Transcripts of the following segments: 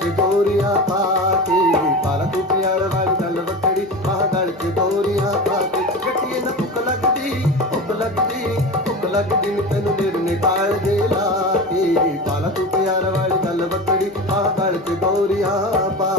ਕੇ ਗੋਰੀਆਂ ਪਾ ਕੇ ਪਾਲ ਵਾਲੀ ਗੱਲ ਵਕੜੀ ਬਾਹ ਗਲ ਕੇ। ਗੋਰੀਆਂ ਪਾ ਲੱਗਦੀ, ਭੁੱਖ ਲੱਗਦੀ ਭੁੱਖ ਲੱਗਦੀ ਤੈਨੂੰ ਦੇਰ ਨੇ ਪਾਲ ਦੇ ਵਾਲੀ ਗੱਲ ਵਕੜੀ ਬਾਹ ਗਲ ਕੇ ਗੋਰੀਆਂ ਪਾ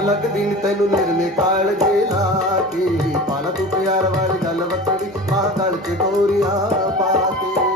ਲੱਗ ਦਿਨ ਤੈਨੂੰ ਨਿਰਲੇ ਕਾਲ ਜੇ ਲਾ ਕੇ। ਪਾਲਾ ਤੂੰ ਪਿਆਰ ਵਾਲੀ ਗੱਲ ਵਤੜੀ ਮਾਂ ਗਲ ਚ ਡੋਰੀਆਂ ਪਾ ਕੇ।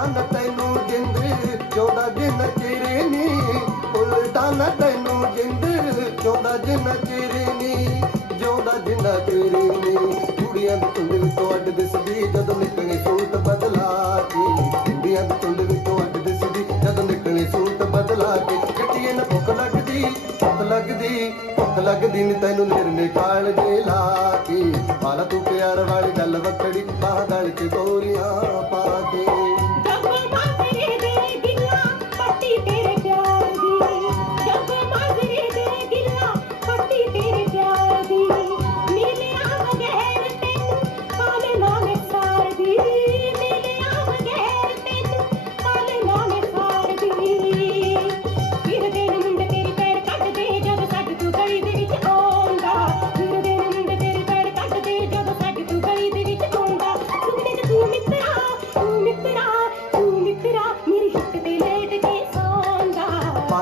ਉਲਟਾਂ ਤੈਨੂੰ ਜਿੰਦ, ਚੋਦਾ ਜਿੰਦ ਚਿਰੇ ਨੀ। ਉਲਟਾਂ ਤੈਨੂੰ ਜਿੰਦ, ਚੋਦਾ ਜਿੰਦ ਚਿਰੇ ਨੀ। ਜੋਦਾ ਜਿੰਦ ਚਿਰੇ ਨੀ। ਕੁੜੀਆਂ ਦੇ ਤੁੰਡ ਵਿੱਚੋਂ ਅੱਡ ਦਿਸਦੀ, ਜਦੋਂ ਨਿਕਲੇ ਸੂਟ ਬਦਲਾ ਕੇ। ਕੁੜੀਆਂ ਦੇ ਤੁੰਡ ਵਿੱਚੋਂ ਅੱਡ ਦਿਸਦੀ, ਜਦੋਂ ਨਿਕਲੇ ਸੂਟ ਬਦਲਾ ਕੇ। ਕੱਟੀਏ ਨਾ ਭੁੱਖ ਲੱਗਦੀ ਭੁੱਖ ਲੱਗਦੀ ਭੁੱਖ ਲੱਗਦੀ ਨੀ ਤੈਨੂੰ ਨਿਰਨੇ ਕਾਲ ਦੇ ਲਾ ਕੇ। ਪਾਲਾ ਤੂੰ ਪਿਆਰ ਵਾਲੀ ਗੱਲ ਵੱਖੜੀ ਬਾਹ ਗਲ ਚ ਗੋਰੀਆਂ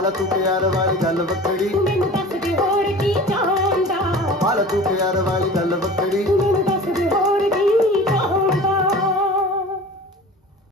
ਬਾਲ ਤੂੰ ਪਿਆਰ ਵਾਲੀ ਗੱਲ ਵੱਖਰੀ। ਮੈਨੂੰ ਦੱਸ ਦੇ ਹੋਰ ਕੀ ਚਾਹੁੰਦਾ। ਬਾਲ ਤੂੰ ਪਿਆਰ ਵਾਲੀ ਗੱਲ ਵੱਖਰੀ।